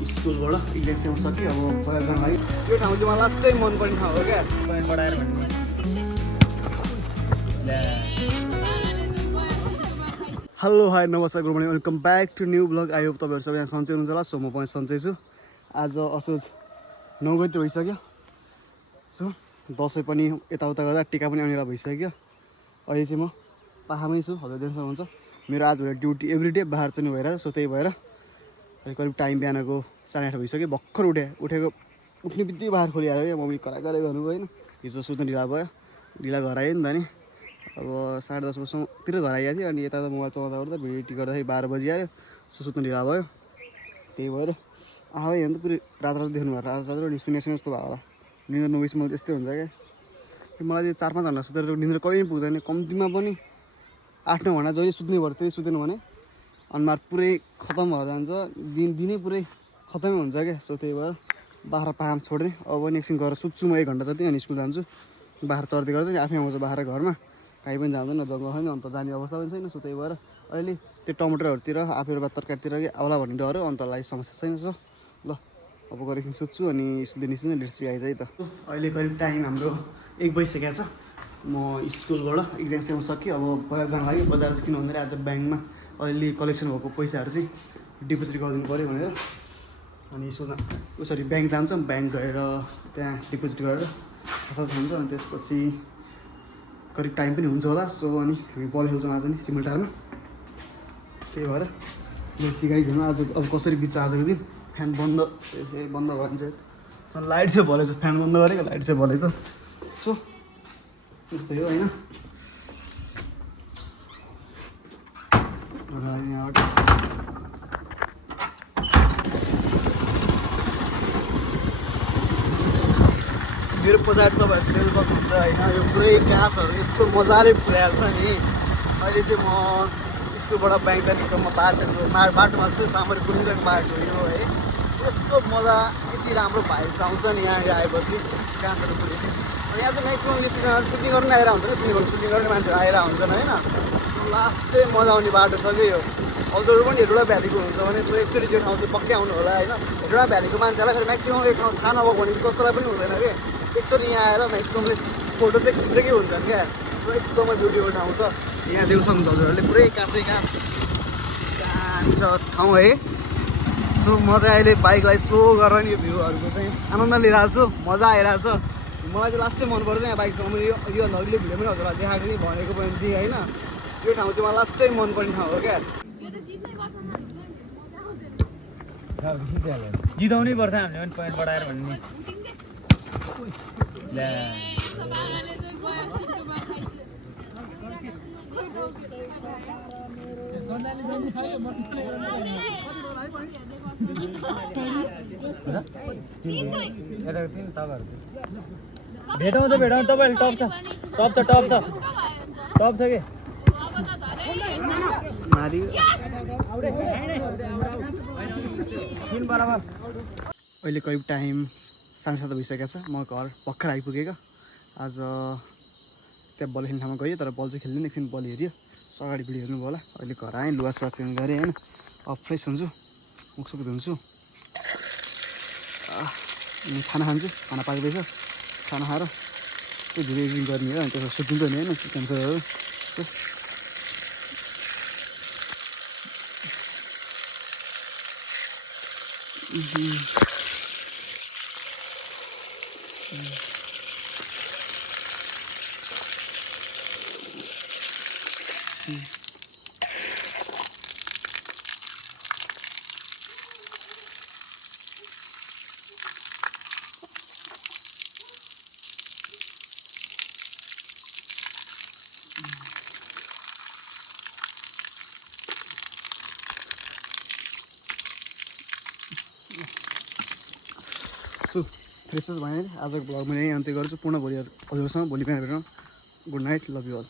स्कुलबाट इक्जाम सक्यो अब बजार जान लाग्यो। यो ठाउँ चाहिँ मलाई लास्टै मनपर्ने ठाउँ हो क्या। हेलो हाई नमस्कार good morning welcome back to new blog. I hope तपाईँहरू सबैजना सन्चै हुनुहुन्छ होला। सो म पनि सन्चै छु। आज असोज 9 गते भइसक्यो। सो दसैँ पनि यताउता गर्दा टिका पनि आउने बेला भइसक्यो। अहिले चाहिँ म पाखामै छु। हजुर देख्न सक्नुहुन्छ मेरो आज ड्युटी एभ्रिडे बाहिर चाहिँ भइरहेको छ। सो त्यही भएर करिब टाइम बिहानको 8:30 भइसक्यो। भर्खर उठ्ने बित्तिकै बाहिर खोलिहाल्यो क्या। मम्मी कराई गर्नुभयो होइन। हिजो सुत्नु ढिला भयो, ढिला घर आयो नि त नि। अब 10:30 बजीतिर घर आइएको थियो। अनि यता मोबाइल चलाउँदा गर्दा भिडियो एडिट गर्दाखेरि 12 बजी आयो। सो सुत्नु ढिला भयो। त्यही भएर आफै हेर्नु त पुरै रात देख्नु भयो। रात नि सुने जस्तो भयो होला। निन्द्रा नगएपछि मलाई त्यस्तै हुन्छ क्या। मलाई चाहिँ 4-5 घन्टा सुतेर निन्द्रा कहिले पुग्दैन। कम्तीमा पनि 8-9 घन्टा जहिले सुत्ने भयो त्यही सुतेन भने अनुहार पुरै खतम भएर जान्छ। दिनै पुरै खतमै हुन्छ क्या। सो त्यही भएर बाख्रा पाखामा छोड्दै अब पनि एकछिन गएर सुत्छु म 1 घन्टा जति। अनि स्कुल जान्छु। बाख्रा चर्दै गर्छ नि आफै आउँछ बाख्रा घरमा। काहीँ पनि जाँदैन, जङ्गल छैन, अन्त जाने अवस्था पनि छैन। सो त्यही भएर अहिले त्यो टमाटरहरूतिर आफूहरू तरकारीतिर आउला भन्ने डर हो। अन्त लागि समस्या छैन। सो ल अब गएर एकछिन सुत्छु अनि स्कुल निस्किनु लिट्सी आइज है त। अहिले करिब टाइम हाम्रो 1 बजिसकेको छ। म स्कुलबाट इक्जाम सक्यो। अब बजार जान लाग्यो। बजार किन भन्दाखेरि आज ब्याङ्कमा अहिले कलेक्सन भएको पैसाहरू चाहिँ डिपोजिट गरिदिनु पऱ्यो भनेर। अनि उसरी ब्याङ्क जान्छ। ब्याङ्क गएर त्यहाँ डिपोजिट गरेर खाता छान्छ। अनि त्यसपछि करिब टाइम पनि हुन्छ होला। सो अनि हामी बल खेल्छौँ आज नि सिमलटारमा। त्यही भएर मेरो सिकाइदिनु आज अब कसरी बित्छ आजको दिन। फ्यान बन्द बन्द भयो भने चाहिँ लाइट चाहिँ भलेछ। फ्यान बन्द गरेको लाइट चाहिँ भलेछ। सो त्यस्तै हो होइन। यहाँबाट मेरो पछाडि तपाईँहरू देख्न सक्नुहुन्छ होइन। यो पुरै घाँसहरू यस्तो मजाले फुलेको छ नि। अहिले चाहिँ म स्कुलबाट ब्याङ्क जाने क्रममा बाटोमा छु। सामरी कुदिरहेको बाटो यो है। यस्तो मजा यति राम्रो भाइब आउँछ नि यहाँ आएपछि घाँसहरू फुलेपछि। अनि यहाँ चाहिँ म्याक्सिमम् यसरी सुटिङ गर्नु आएर हुन्छ नि। सुटिङ गर्ने मान्छेहरू आएर हुन्छन् होइन। सो लास्टै मजा आउने बाटो छ कि यो। हजुरहरू पनि हेटौँडा भ्यालीको हुन्छ भने सो एकचोटि त्यो ठाउँ चाहिँ पक्कै आउनु होला होइन। हेटौँडा भ्यालीको मान्छेलाई फेरि म्याक्सिमम् एक ठाउँ थाहा नभएको भने कसैलाई पनि हुँदैन कि। एकचोटि यहाँ आएर म्याक्सिममले फोटो चाहिँ खिचेकै हुन्छन् क्या। सो एकदमै ब्युटिफुल ठाउँ छ। यहाँ देख्न सक्नुहुन्छ हजुरहरूले पुरै काँचै घाँस दामी छ ठाउँ है। सो म चाहिँ अहिले बाइकलाई स्लो गरेर नि यो भ्यूहरूको चाहिँ आनन्द लिइरहेको छु। मजा आइरहेको छ। मलाई चाहिँ लास्टै मनपर्छ यहाँ बाइक चलाउनु। यो अघिल्लो भिडियो पनि हजुरलाई देखाएको थिएँ भनेको पनि थिएँ होइन। यो ठाउँ चाहिँ मलाई लास्टै मनपर्ने ठाउँ हो क्या। जिताउनै पर्छ हामीले पनि पोइन्ट बढाएर भन्ने। भेटाउँछ तपाईँले टप छ कि अहिले करिब टाइम 7:30 भइसकेको छ। म घर भर्खर आइपुगेको। आज त्यहाँ बल खेल्ने ठाउँमा गएँ तर बल चाहिँ खेल्दैन। एकछिन बल हेऱ्यो। सो अगाडि भिडियो हेर्नु भयो होला। अहिले घर आएँ, लुगा सुगा चेन्ज गरेँ होइन। अब फ्रेस हुन्छु, मुखसुख धुन्छु, अनि खाना खान्छु। खाना पाकेपछि खाना खाएर त्यो भिडियो एडिटिङ गर्ने हो। अनि त्यसमा सुटिङ पनि होइन क्यान्सरहरू। सो फ्रेस भयो। आजको भ्लग मैले यहीँ अन्त्य गर्छु। पूर्ण भोलि हजुरसँग भोलि बिहान भेटौँ। Good night, love you all.